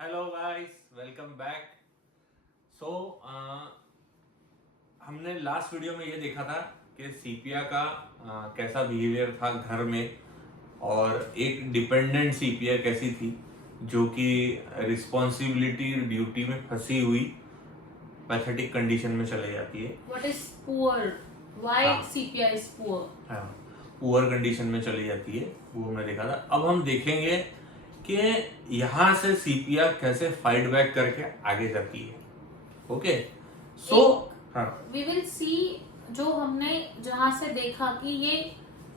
Hello guys, welcome back. So हमने last video में ये देखा था कि सीपिया का कैसा बिहेवियर था घर में, और एक डिपेंडेंट सीपिया कैसी थी जो कि रिस्पॉन्सिबिलिटी ड्यूटी में फंसी हुई पैथेटिक कंडीशन में चले जाती है। What is poor? Why हाँ। CPI is poor? हाँ, पुअर कंडीशन में चली जाती है, वो हमने देखा था। अब हम देखेंगे कि यहाँ से सीपिया कैसे फाइट बैक करके आगे जाती है। ओके, सो हाँ, We will see जो हमने जहाँ से देखा कि ये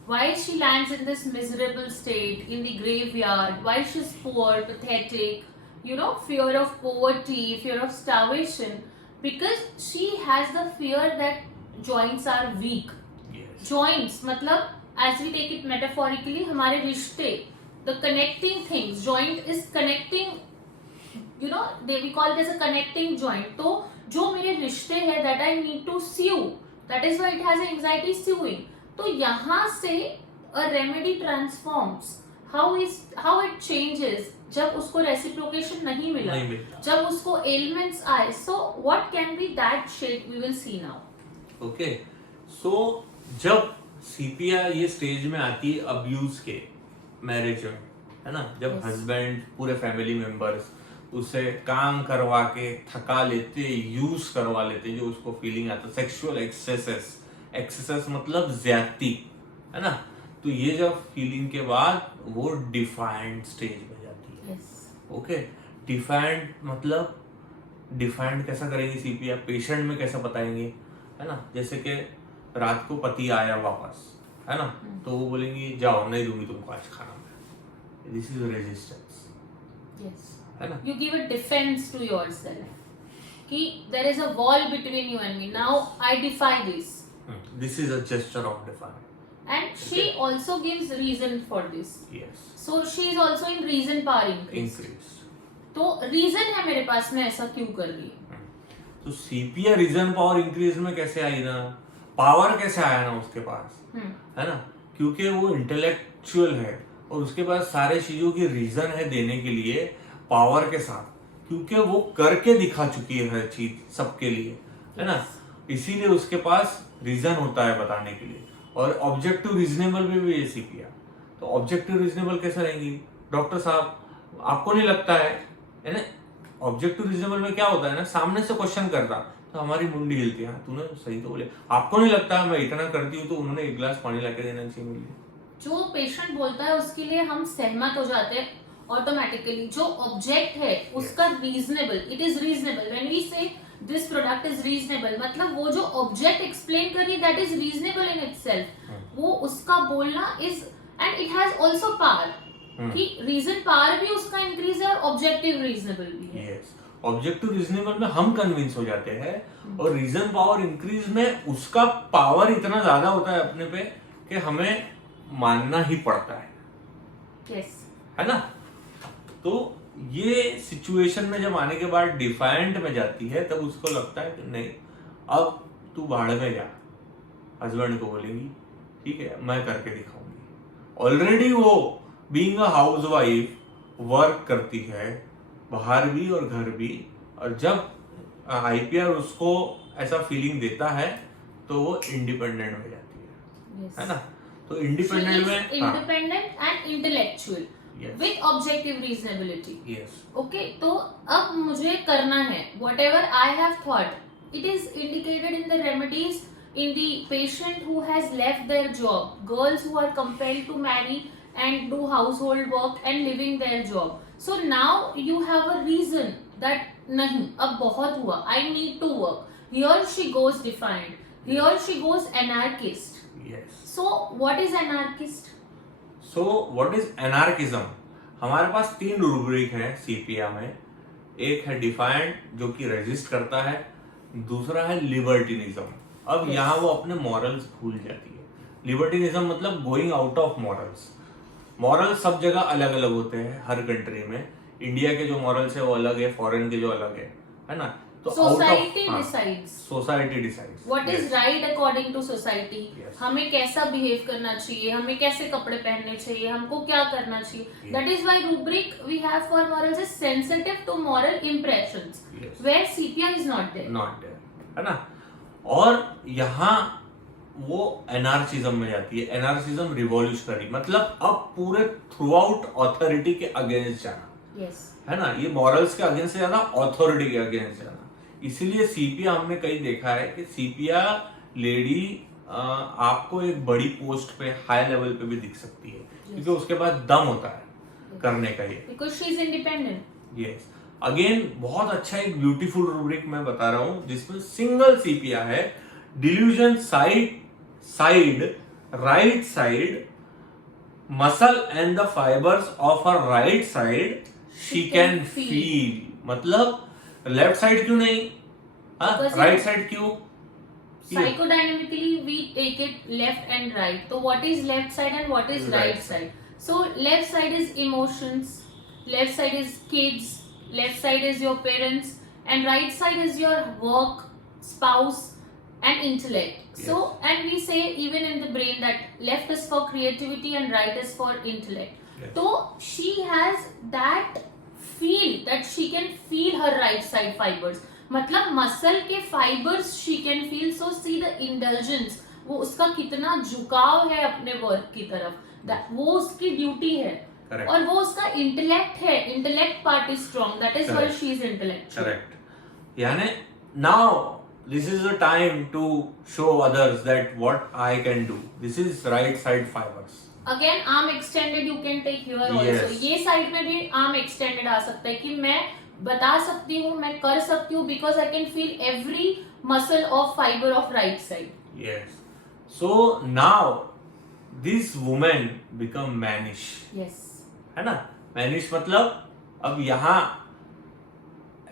why she lands in this miserable state in the graveyard, why she's poor, pathetic, fear of poverty, fear of starvation, because she has the fear that joints are weak. yes, Joints मतलब as we take it metaphorically हमारे रिश्ते, the connecting things, joint is connecting, we call it as a connecting joint. तो जो मेरे रिश्ते हैं that I need to sew, that is why it has anxiety sewing. तो यहाँ से a remedy transforms, how it changes जब उसको reciprocation नहीं मिला, जब उसको ailments आए. So what can be that shade we will see now. Okay, so जब सीपिया ये स्टेज में आती है अब्यूज के मैरिज में, है ना, जब Yes. हस्बैंड पूरे फैमिली मेंबर्स उसे काम करवा के थका लेते, यूज करवा लेते, जो उसको फीलिंग आता, सेक्सुअल एक्सेसेस मतलब ज्यादती, है ना, तो ये जब फीलिंग के बाद वो डिफाइंड स्टेज में जाती है। Yes. ओके, डिफाइंड मतलब डिफाइंड कैसा करेंगे सीपिया, पेशेंट में कैसा बताएंगे, है ना, जैसे कि रात को पति आया वापस, है ना, तो वो बोलेंगी जाओ नहीं दूंगी तुमको आज खाना में। This is resistance, Yes. है ना। You give a defense to yourself. कि there is a wall between you and me. Now I defy this. This is a gesture of defined. And she also gives reason for this. Yes, So she is also in reason power increase. Increase. तो reason है मेरे पास, मैं ऐसा क्यों कर रही हूँ. तो सीपिया रीजन पावर इंक्रीज में कैसे आई ना, पावर कैसे आया ना उसके पास, है ना, क्योंकि वो इंटेलेक्चुअल है और उसके पास सारे चीजों की रीजन है देने के लिए पावर के साथ, क्योंकि वो करके दिखा चुकी है हर चीज सबके लिए, है ना, इसीलिए उसके पास रीजन होता है बताने के लिए। और ऑब्जेक्टिव रीजनेबल में भी ये सीपिया, तो ऑब्जेक्टिव रीजनेबल कैसे रहेंगी डॉक्टर साहब, आपको नहीं लगता है ना। ऑब्जेक्टिव रीजनेबल में क्या होता है ना, सामने से क्वेश्चन करता तो हमारी मुंडी हिलती है, तूने सही तो बोले, आपको नहीं लगता मैं इतना करती हूँ तो उन्होंने एक गिलास पानी लाके देना चाहिए मुझे। जो पेशेंट बोलता है उसके लिए हम सहमत हो जाते हैं ऑटोमेटिकली। जो ऑब्जेक्ट है उसका reasonable, it is reasonable. When we say this product is reasonable, मतलब वो जो ऑब्जेक्ट एक्सप्लेन कर रही है that is reasonable in itself. वो उसका बोलना is, and it has also power, कि रीजन पावर भी उसका इंक्रीज है और ऑब्जेक्टिव रीजनेबल भी है। यस, ऑब्जेक्टिव रीजनेबल में हम कन्विंस हो जाते हैं, और रीजन पावर इंक्रीज में उसका पावर इतना ज्यादा होता है अपने पे कि हमें मानना ही पड़ता है। यस, है ना। तो ये सिचुएशन में जब आने के बाद डिफाइंट में जाती है, तब उसको लगता है कि नहीं अब तू भाड़ में जा। हस्बैंड को बोलेंगी ठीक है मैं करके दिखाऊंगी। ऑलरेडी वो बीइंग अ हाउसवाइफ वर्क करती है बाहर भी और घर भी, और जब आईपीआर उसको ऐसा फीलिंग देता है तो वो इंडिपेंडेंट हो जाती है, है ना। तो इंडिपेंडेंट में independent and intellectual with objective reasonability. Yes. Okay, तो अब मुझे करना है whatever I have thought. It is indicated in the remedies in the patient who has left their job, girls who are compelled to marry and do household work and leaving their job. So now you have a reason that नहीं अब बहुत हुआ, I need to work. Here she goes defiant. Here she goes anarchist. Yes. So what is anarchist? So what is anarchism. हमारे पास 3 rubric है सीपिया में। एक है डिफाइंड जो कि रेजिस्ट करता है, दूसरा है लिबर्टिनिज्म। अब यहाँ वो अपने मॉरल्स भूल जाती है। लिबर्टिनिज्म मतलब going out of morals. Morals सब जगह अलग अलग होते हैं हर कंट्री में। इंडिया के जो मॉरल्स है वो अलग है, फॉरेन के जो अलग है ना। तो society decides society decides what is right according to society. Yes. हमें कैसा बिहेव करना चाहिए, हमें कैसे कपड़े पहनने चाहिए, हमको क्या करना चाहिए। Yes. That is why rubric we have for morals is sensitive to moral impressions, Yes. Where CPI is not there. Not there, है ना। और यहाँ वो एनार्चिज्म में जाती है। एनार्चिज्म रिवॉल्यूशनरी, मतलब अब पूरे थ्रू आउट ऑथोरिटी के अगेंस्ट जाना, यस है ना। ये मॉरल्स के अगेंस्ट से ज्यादा ऑथोरिटी के अगेंस्ट जाना। इसीलिए सीपिया हमने कहीं देखा है कि सीपिया लेडी आपको एक बड़ी पोस्ट पे, हाई लेवल पे भी दिख सकती है, क्योंकि उसके पास दम होता है करने का ये, because she is independent. Yes. Again बहुत अच्छा एक ब्यूटीफुल रूब्रिक मैं बता रहा हूं जिसमें सिंगल सीपिया है। Delusion side right side muscle and the fibres of her right side she can feel. मतलब लेफ्ट साइड क्यों नहीं, राइट साइड क्यों? Psychodynamically we take it left and right. So what is left side and what is right side? So left side is emotions, left side is kids, left side is your parents, and right side is your work, spouse and intellect. So and we say even in the brain that left is for creativity and right is for intellect. So she has that feel that she can feel her right side fibers, मतलब muscle के fibres she can feel. So see the indulgence, वो उसका कितना झुकाव है अपने work की तरफ, वो उसकी ड्यूटी है। Correct. और वो उसका इंटेलेक्ट है, intellect part is strong, that is why she is intellectual. Correct. यानी now this is the time to show others that what I can do. This is right side fibres. Again arm extended you can take here also. ये side में भी arm extended आ सकता है कि मैं बता सकती हूँ, मैं कर सकती हूँ, because I can feel every muscle of fibre of right side. Yes. So now this women become मैनिश। Yes, है ना। मैनिश मतलब अब यहाँ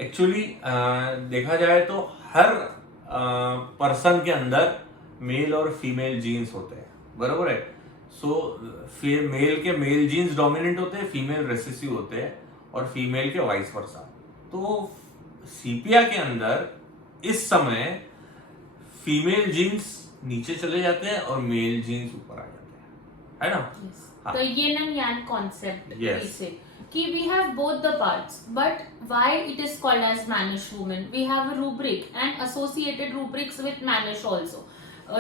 एक्चुअली देखा जाए तो हर पर्सन के अंदर मेल और फीमेल जीन्स होते हैं, बरोबर है। सो मेल के मेल जीन्स डोमिनेंट होते हैं, फीमेल रेसेसिव होते हैं, और फीमेल के वाइस वर्सा। तो सीपिया के अंदर इस समय फीमेल जीन्स नीचे चले जाते हैं और मेल जीन्स ऊपर आ जाते हैं, है ना। हाँ. तो ये न यान कॉन्सेप्ट Yes. से कि we have both the parts, but why it is called as mannish woman? We have a rubric and associated rubrics with mannish also.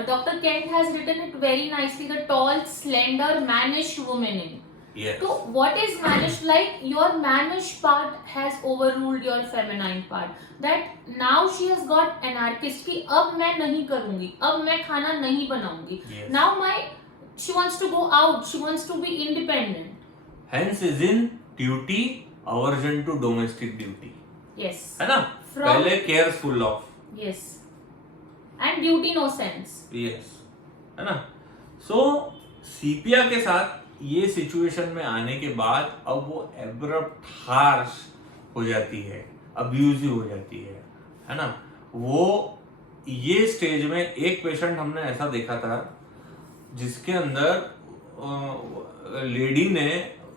Dr. Kent has written it very nicely, the tall, slender, mannish woman in. Yes. So what is mannish like? Your mannish part has overruled your feminine part. That now she has got anarchist की अब मैं नहीं करूँगी, अब मैं खाना नहीं बनाऊँगी. Yes. Now she wants to go out, she wants to be independent. Hence is in duty aversion to domestic duty. Yes. है ना। पहले careful of. Yes. And duty no sense. Yes. है ना। So सीपिया के साथ ये सिचुएशन में आने के बाद अब वो एब्रप्ट हार्श हो जाती है, अब्यूजिव हो जाती है ना। वो ये स्टेज में एक पेशेंट हमने ऐसा देखा था जिसके अंदर लेडी ने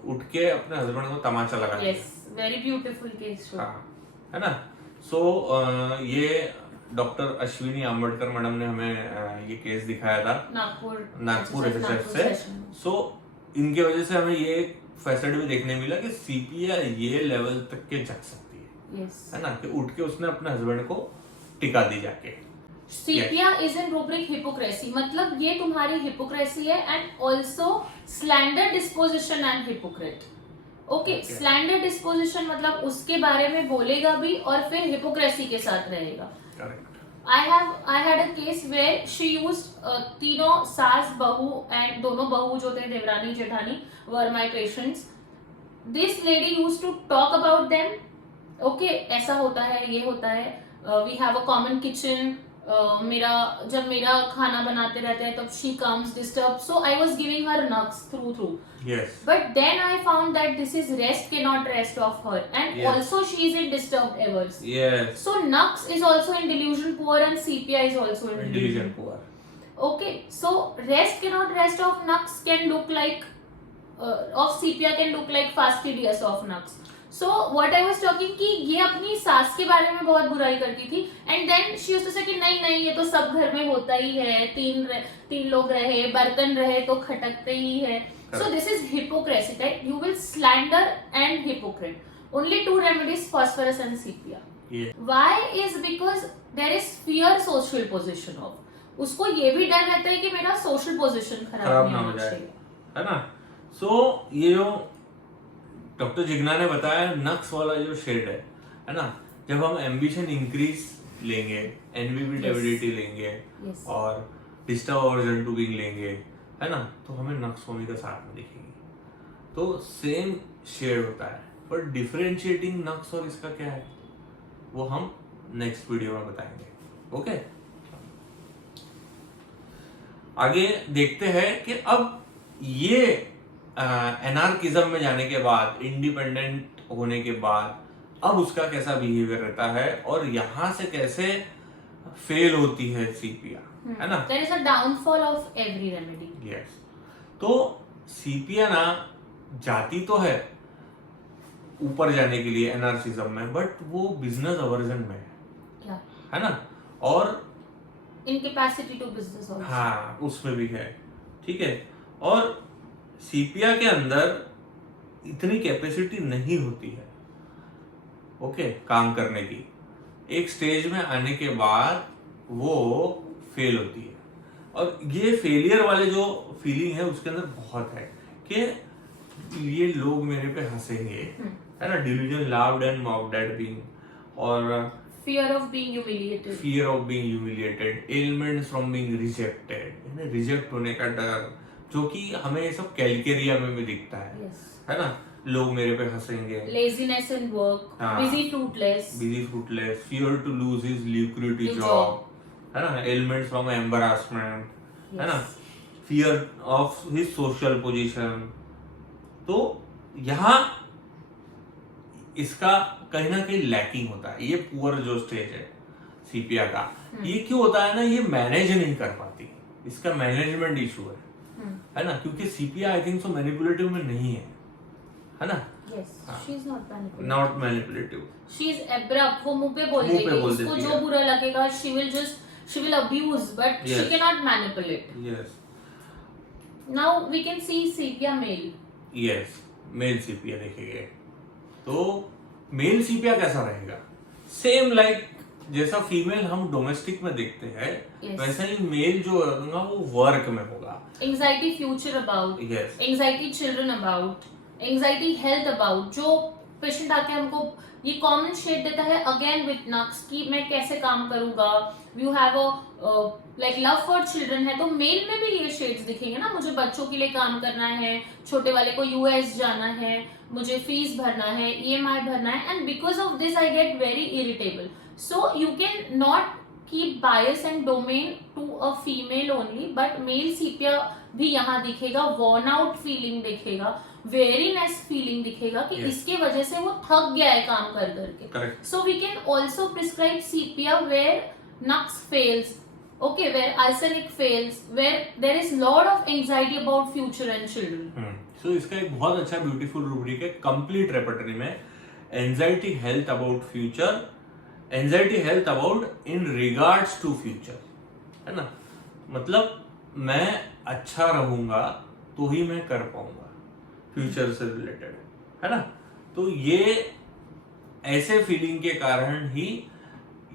उठ के अपने हस्बैंड को तमाचा लगा दिया। Yes, very beautiful case. हाँ, है ना। सो ये डॉक्टर अश्विनी आंबेडकर मैडम ने हमें ये केस दिखाया था नागपुर एसएसएफ से। सो इनके वजह से हमें ये फैसिलिटी भी देखने मिला कि सीपिया ये लेवल तक के जा सकती है, yes. है ना, कि उठ के उसने अपने हस्बैंड को टिका दी जाके। सीपिया इज इन रूब्रिक हिपोक्रेसी, मतलब ये तुम्हारी हिपोक्रेसी है and also slander disposition and hypocrite. Okay, slander disposition मतलब उसके बारे में बोलेगा भी और फिर हिपोक्रेसी के साथ रहेगा। Correct. I had a case where she used तीनों सास बहू and दोनों बहू जो थे Devrani Jethani were my patients. This lady used to talk about them. Okay, ऐसा होता है, ये होता है, we have a common kitchen. जब मेरा खाना बनाते रहते हैं तब she comes disturb, so I was giving her nugs through. Yes. But then I found that this is rest cannot rest of her, and Yes. also she is in disturbed hours. Yes. So Nux is also in delusion poor and CPI is also in delusion poor. Okay, so rest cannot rest of Nux can look like of CPI can look like fastidious of Nux. So what I was talking कि ये अपनी सास के बारे में बहुत बुराई करती थी and then she used to say कि नहीं नहीं ये तो सब घर में होता ही है, तीन लोग रहे, बर्तन रहे तो खटकते ही है. So this is hypocrisy, right? You will slander and hypocrite. Only two remedies: phosphorus and sepia. Yeah. Why is because there is fear social position of. उसको ये भी डर रहता है कि मेरा सोशल पोजीशन खराब नहीं होना चाहिए, है ना. सो ये जो डॉक्टर जिग्ना ने बताया नक्स वाला जो शेड है ना, जब हम एम्बिशन इंक्रीज लेंगे, एनविबिलिटी लेंगे और डिस्टर्ब अवर्जन टू बीइंग लेंगे, है ना, तो हमें नक्स होने का साथ में दिखेगी. तो सेम शेड होता है, पर डिफरेंशिएटिंग नक्स और इसका क्या है वो हम नेक्स्ट वीडियो में बताएंगे. ओके, आगे देखते हैं कि अब ये एनार्किज्म में जाने के बाद, इंडिपेंडेंट होने के बाद अब उसका कैसा बिहेवियर रहता है और यहाँ से कैसे फेल होती है सीपिया, है ना. There is a downfall of every remedy. Yes. तो सीपिया ना जाती तो है ऊपर जाने के लिए एनार्किज्म में, बट वो बिजनेस अवर्जन में है ना, और इनकैपेसिटी टू बिजनेस आल्सो. हाँ, उसमें भी है. ठीक है, और सीपिया के अंदर इतनी कैपेसिटी नहीं होती है ओके काम करने की. एक स्टेज में आने के बाद वो फेल होती है, और ये फेलियर वाले जो फीलिंग है उसके अंदर बहुत है कि ये लोग मेरे पे हंसेंगे, है ना, delusion, loud and mocked eight being, और fear of being humiliated, ailments from being rejected, reject होने का डर, जो कि हमें ये सब कैलकेरिया में भी दिखता है, है ना. लोग मेरे पे हंसेंगे, laziness in work, busy fruitless, fear to lose his lucrative job, है ना, ailments from embarrassment, है ना, fear of his social position. तो यहाँ इसका कहीं ना कहीं लैकिंग होता है. ये पुअर जो स्टेज है सीपिया का, ये क्यों होता है ना, ये मैनेज नहीं कर पाती, इसका मैनेजमेंट इशू है ना, क्योंकि सीपिया आई थिंक सो मैनिपुलेटिव में नहीं है ना. Yes, she is not manipulative. She is abrupt. वो मुंह पे बोल देगी, उसको जो बुरा लगेगा she will abuse, but she cannot manipulate. Yes. Now we can see sepia male. Yes, male sepia देखेंगे. तो मेल सीपिया कैसा रहेगा? सेम लाइक जैसा फीमेल हम डोमेस्टिक में देखते हैं, वैसा ही मेल जो होगा वो वर्क में होगा. Anxiety future about, anxiety children about, anxiety health about. जो पेशेंट आके हमको ये कॉमन शेड देता है अगेन विद नक्स कि मैं कैसे काम करूंगा. You have a like love for children है, तो मेल में भी ये शेड्स दिखेंगे ना. मुझे बच्चों के लिए काम करना है, छोटे वाले को यूएस जाना है, मुझे फीस भरना है, ईएमआई भरना है, and because of this I get very irritable. So you can not keep bias and domain to a female only, but male sepia भी यहाँ दिखेगा. वर्न आउट फीलिंग दिखेगा, वेरीनेस फीलिंग दिखेगा कि इसके वजह से वो थक गया है काम कर करके. So we can also prescribe sepia where nux fails, okay, where arsenic fails, where there is lot of anxiety about future and children. So इसका एक बहुत अच्छा ब्यूटीफुल रूब्रिक है कंप्लीट रेपर्टरी में. Anxiety health about future, anxiety health about in regards to future, है ना. मतलब मैं अच्छा रहूंगा तो ही मैं कर पाऊंगा फ्यूचर से रिलेटेड, है ना. तो ये ऐसे फीलिंग के कारण ही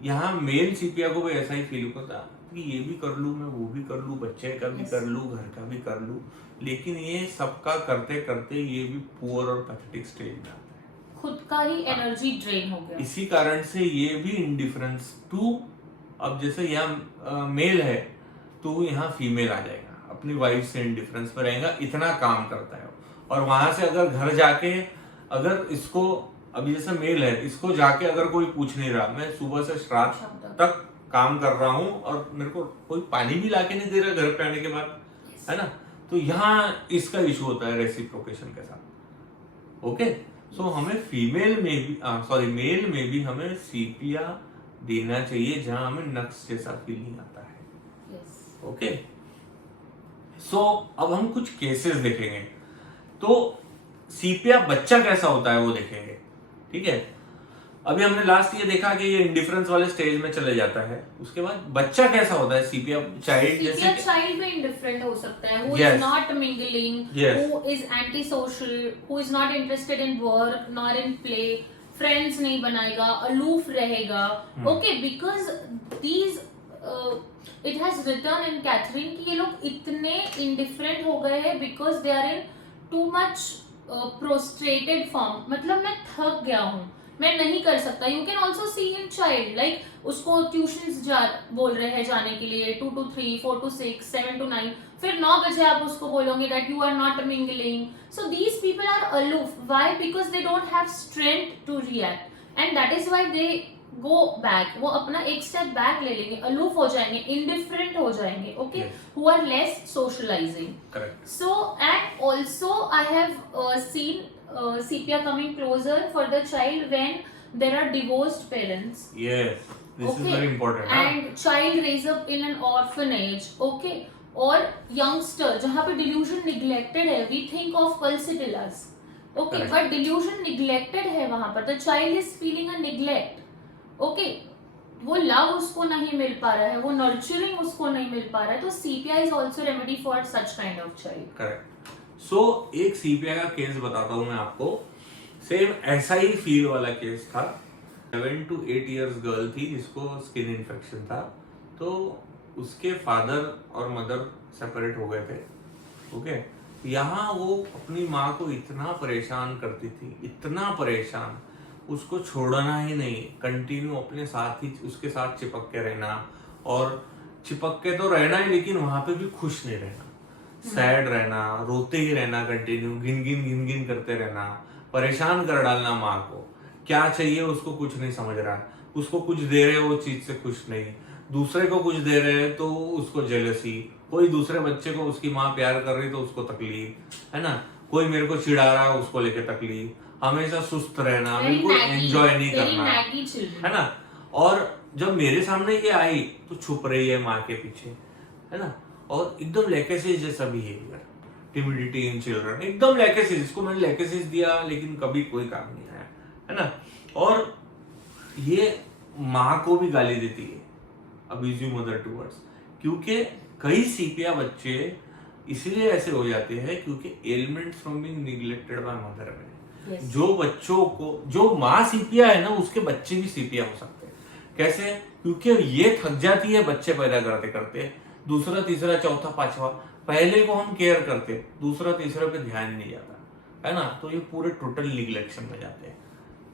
यहाँ मेल सीपिया को भी ऐसा ही फील होता कि ये भी कर लूं, मैं वो भी कर लूं, बच्चे का भी कर लूं, घर का भी कर लूं, लेकिन ये सबका करते करते ये भी पुअर और पैथेटिक स्टेज में आता है. खुद का ही एनर्जी ड्रेन हो गया. इसी कारण से ये भी इंडिफरेंस टू, अब जैसे यहाँ मेल है तो यहाँ फीमेल आ जाएगा, अपनी वाइफ से इंडिफरेंस में रहेगा, इतना काम करता है. और वहां से अगर घर जाके अगर इसको, अभी जैसे मेल है, इसको जाके अगर कोई पूछ नहीं रहा, मैं सुबह से रात तक काम कर रहा हूँ और मेरे को कोई पानी भी लाके नहीं दे रहा घर पे आने के बाद, है ना, तो यहाँ इसका इशू होता है रेसिप्रोकेशन के साथ. ओके, सो हमें फीमेल में भी मेल में भी हमें सीपिया देना चाहिए जहां हमें नक्स जैसा फीलिंग आता है. ओके, सो अब हम कुछ केसेस देखेंगे. तो सीपिया बच्चा कैसा होता है वो देखेंगे. ठीक है। अभी हमने लास्ट ये देखा कि ये इंडिफरेंस वाले स्टेज में चले जाता है। उसके बाद बच्चा कैसा होता है सीपिया चाइल्ड? जैसे चाइल्ड में इंडिफरेंट हो सकता है, who Yes. is not mingling, Yes. who is antisocial, who is not interested in work nor in play, friends नहीं बनाएगा, aloof रहेगा. Okay, because these it has written in Catherine कि ये लोग इतने indifferent हो गए हैं because they are in too much prostrated form. मतलब मैं थक गया हूँ, मैं नहीं कर सकता. You can also see in child, like उसको ट्यूशन बोल रहे हैं जाने के लिए 2 to 3, 4 to 6, 7 to 9, फिर 9 बजे आप उसको बोलोगे that you are not mingling. So these people are aloof. Why? Because they don't have strength to react and that is why they go back. वो अपना एक स्टेप बैक ले लेंगे, अलूफ हो जाएंगे, इंडिफरेंट हो जाएंगे. Okay, who are less socializing. Correct. So and also I have seen sepia coming closer for the child when there are divorced parents. Yes, this is very important. And child raised up in an orphanage. Okay, और youngster जहाँ पे delusion neglected है, we think of pulsatilas. Okay, Correct. but delusion neglected है वहाँ पर, the child is feeling a neglect. Okay, वो love उसको नहीं मिल पा रहा है, वो nurturing उसको नहीं मिल पा रहा है, तो sepia is also remedy for such kind of child. Correct. सो एक सीपिया का केस बताता हूँ मैं आपको. सेम ऐसा ही फील वाला केस था. 7 to 8 years गर्ल थी जिसको स्किन इन्फेक्शन था. तो उसके फादर और मदर सेपरेट हो गए थे. ओके, यहाँ वो अपनी माँ को इतना परेशान करती थी, इतना परेशान, उसको छोड़ना ही नहीं, कंटिन्यू अपने साथ ही उसके साथ चिपक के रहना. और चिपक के तो रहना ही, लेकिन वहां पे भी खुश नहीं रहना, सैड रहना, रोते ही रहना, कंटिन्यू गिन गिन करते रहना, परेशान कर डालना माँ को. क्या चाहिए उसको कुछ नहीं समझ रहा. उसको कुछ दे रहे वो चीज से खुश नहीं, दूसरे को कुछ दे रहे तो उसको जेलसी, कोई दूसरे बच्चे को उसकी माँ प्यार कर रही तो उसको तकलीफ, है ना. कोई मेरे को चिढ़ा रहा है उसको लेके तकलीफ, हमेशा सुस्त रहना, बिल्कुल एंजॉय नहीं करना, है ना. और जब मेरे सामने ये आई तो छुप रही है माँ के पीछे, है ना. और एकदम लेकेसिस जैसा बिहेवियर, टिमिडिटी इन चिल्ड्रन, एकदम लेकेसिस. इसको मैंने लेकेसिस दिया लेकिन कभी कोई काम नहीं आया, है ना. और ये माँ को भी गाली देती है, अब्यूजिव मदर टुवर्ड्स. क्योंकि कई सीपिया बच्चे इसलिए ऐसे हो जाते हैं क्योंकि elements from being neglected by mother में. जो बच्चों को, जो माँ सीपिया है ना, उसके बच्चे भी सीपिया हो सकते हैं. कैसे? क्योंकि ये थक जाती है बच्चे पैदा करते करते, दूसरा तीसरा चौथा पांचवा, पहले को हम केयर करते, दूसरा तीसरा पे ध्यान नहीं जाता, है ना. तो ये पूरे टोटल निग्लेक्शन में जाते हैं,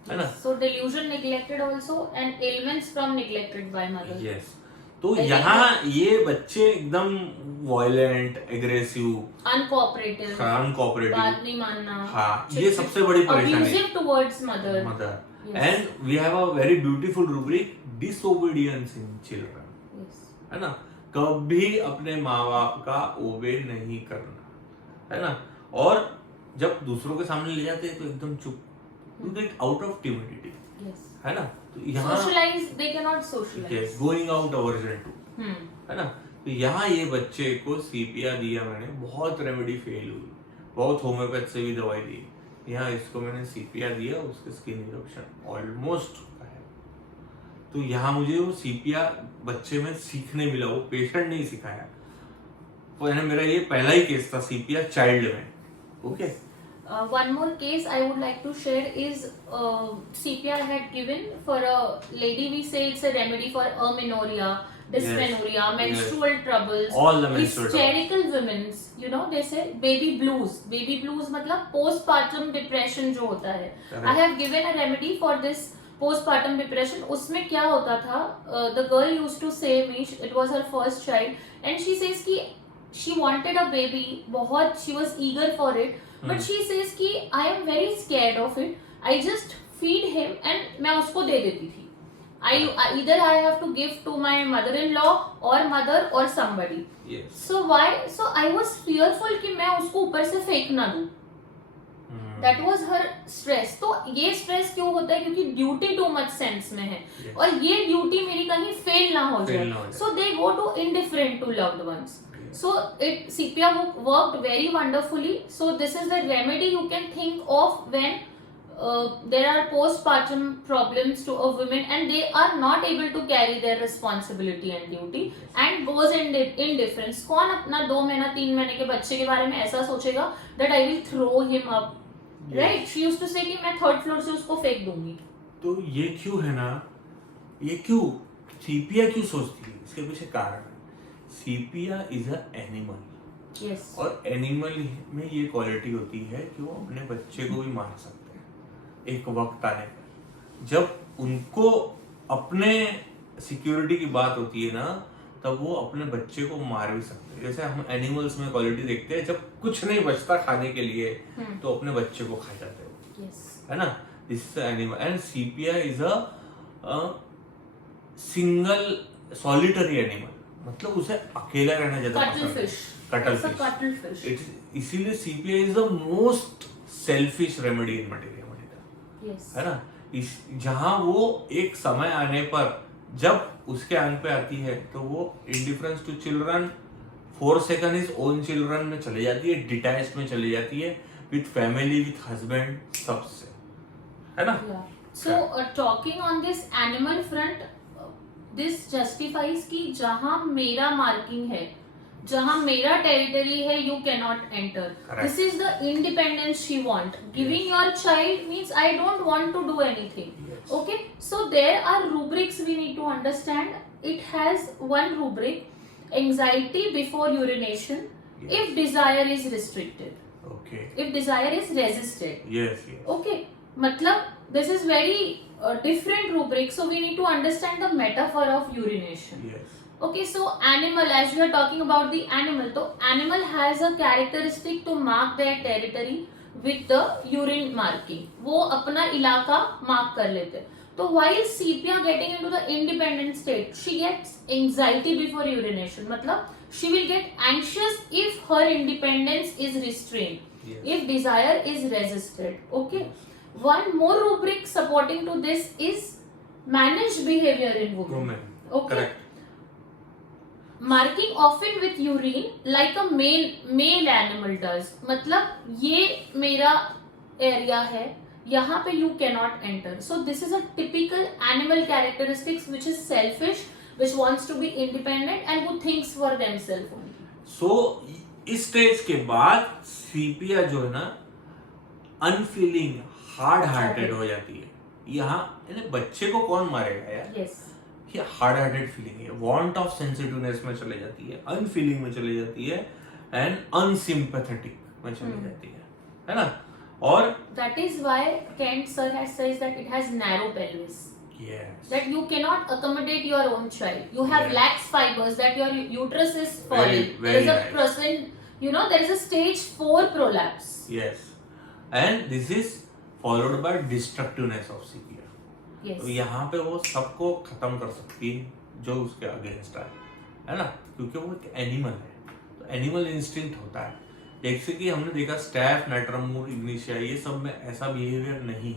है ना. So delusion neglected also and ailments from neglected by mother. Yes. तो यहाँ ये बच्चे एकदम वायलेंट, एग्रेसिव, अनकोऑपरेटिव, बात नहीं मानना. हाँ, ये सबसे बड़ी परेशानी. Abusive towards mother. And we have a very beautiful rubric, disobedience in children. Yes. है ना. कभी अपने माँ बाप का ओबे नहीं करना, है ना. और जब दूसरों के सामने ले जाते हैं तो एकदम चुप, you get out of timidity, है ना. तो यहाँ socialize, they can not socialize, going out aversion to, है ना. तो यहाँ ये बच्चे को सीपिया दिया मैंने, बहुत रेमेडी फेल हुई, बहुत होम्योपैथ से भी दवाई दी. यहाँ इसको मैंने सीपिया दिया, उसके स्किन इरप्शन ऑलमोस्ट है. तो यहाँ मुझे वो सीपिया बच्चे में सीखने मिला, वो पेशेंट नहीं सिखाया. मेरा ये पहला ही केस था सीपिया चाइल्ड में. Okay. One more case I would like to share is CPR I had given for a lady. We say it's a remedy for amenorrhea, dysmenorrhea, menstrual troubles, all the menstrual hysterical women's. You know, they say baby blues. Baby blues मतलब postpartum depression जो होता है. I have given a remedy for this postpartum depression. उसमें क्या होता था? The girl used to say me, it was her first child, and she says कि she wanted a baby. बहुत she was eager for it. But she says कि I am very scared of it. I just feed him and मैं उसको दे देती थी. Either I have to give to my mother-in-law or mother or somebody. Yes. So why? So I was fearful कि मैं उसको ऊपर से फेंक ना दूँ. That was her stress. तो ये stress क्यों होता है? क्योंकि duty too much sense में है. Yes. और ये duty मेरी कहीं fail ना हो जाए. So they go to indifferent to loved ones. So CPR worked very wonderfully. So this is the remedy you can think of when there are postpartum problems to a woman and they are not able to carry their responsibility and duty and goes in indifference. कौन अपना 2 महीना 3 महीने के बच्चे के बारे में ऐसा सोचेगा that I will throw him up, right? She used to say कि मैं 3rd floor से उसको फेंक दूंगी. तो ये क्यों है ना, ये क्यों सीपिया क्यों सोचती है, इसके पीछे कारण है. सीपिया इज अ एनिमल. Yes. और एनिमल में ये क्वालिटी होती है कि वो अपने बच्चे को भी मार सकते हैं एक वक्त आने पर. जब उनको अपने सिक्योरिटी की बात होती है ना, तब वो अपने बच्चे को मार भी सकते हैं. जैसे हम एनिमल्स में क्वालिटी देखते हैं, जब कुछ नहीं बचता खाने के लिए तो अपने बच्चे को खा जाते हैं. Yes. है ना. This is animal and sepia is a single solitary animal. मतलब उसे अकेला रहना ज्यादा पसंद है. Cuttlefish. इसीलिए sepia is the most selfish remedy in materia. Yes. है ना. जहां वो एक समय आने पर जब उसके अंग पे आती है तो वो indifference to children, forsaken is own children में चली जाती है, डिटैच में चली जाती है, विथ फैमिली, विथ हस्बैंड, सबसे. है ना. So talking on this animal front, this justifies कि जहां मेरा मार्किंग है, जहां मेरा टेरिटरी है, you cannot enter. Correct. This is the independence she want. Giving your child means I don't want to do anything. Yes. Okay, so there are rubrics we need to understand. It has one rubric: anxiety before urination, Yes. if desire is restricted, Okay. if desire is resisted. Yes. Yes. Okay, matlab this is very different rubric, so we need to understand the metaphor of urination. Yes. Okay, so animal, as we are talking about the animal, so animal has a characteristic to mark their territory with the urine marking. वो अपना इलाका mark कर लेते हैं. तो while sepia getting into the independent state, she gets anxiety before urination. मतलब she will get anxious if her independence is restrained, Yes. if desire is resisted. Okay. One more rubric supporting to this is managed behavior in women. Women. Okay. Correct. Marking often with urine like a male animal does. मतलब ये मेरा area है, यहाँ पे you cannot enter. So this is a typical animal characteristics which is selfish, which wants to be independent and who thinks for themselves only. So इस stage के बाद सीपिया जो है ना अनफीलिंग, हार्ड हार्टेड हो जाती है. यहाँ बच्चे को कौन मारेगा यार. Yes. ये हार्ड हार्टेड फीलिंग है, वांट ऑफ सेंसिटिवनेस में चले जाती है, अनफीलिंग में चली जाती है एंड अनसिंपैथेटिक में चली जाती है ना. और that is why Kent sir has says that it has narrow pelvis. yes, That you cannot accommodate your own child. You have Yes. lax fibers, that your uterus is falling. Very There is a nice. present, there is a stage 4 prolapse. yes, and this is followed by destructiveness of sepia. Yes. तो यहाँ पे वो सबको खत्म कर सकती है जो उसके अगेंस्ट है ना, क्योंकि वो एक एनिमल है. तो एनिमल इंस्टिंक्ट होता है. जैसे कि हमने देखा स्टैफ, नैट्रमूर, इग्निशिया, ये सब में ऐसा बिहेवियर नहीं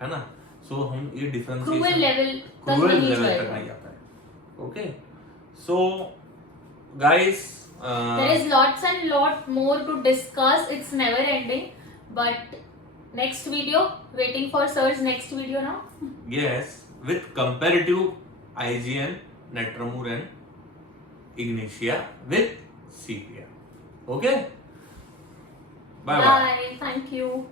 है ना. सो हम ये डिफरेंशिएशन क्रूएल लेवल तक नहीं जाता है. Okay, so guys, there is lots and lot more to discuss. It's never ending, but next video, waiting for sir's next video now. yes, with comparative IgN, Nitramur and Ignatia with sepia. Okay, bye. Thank you.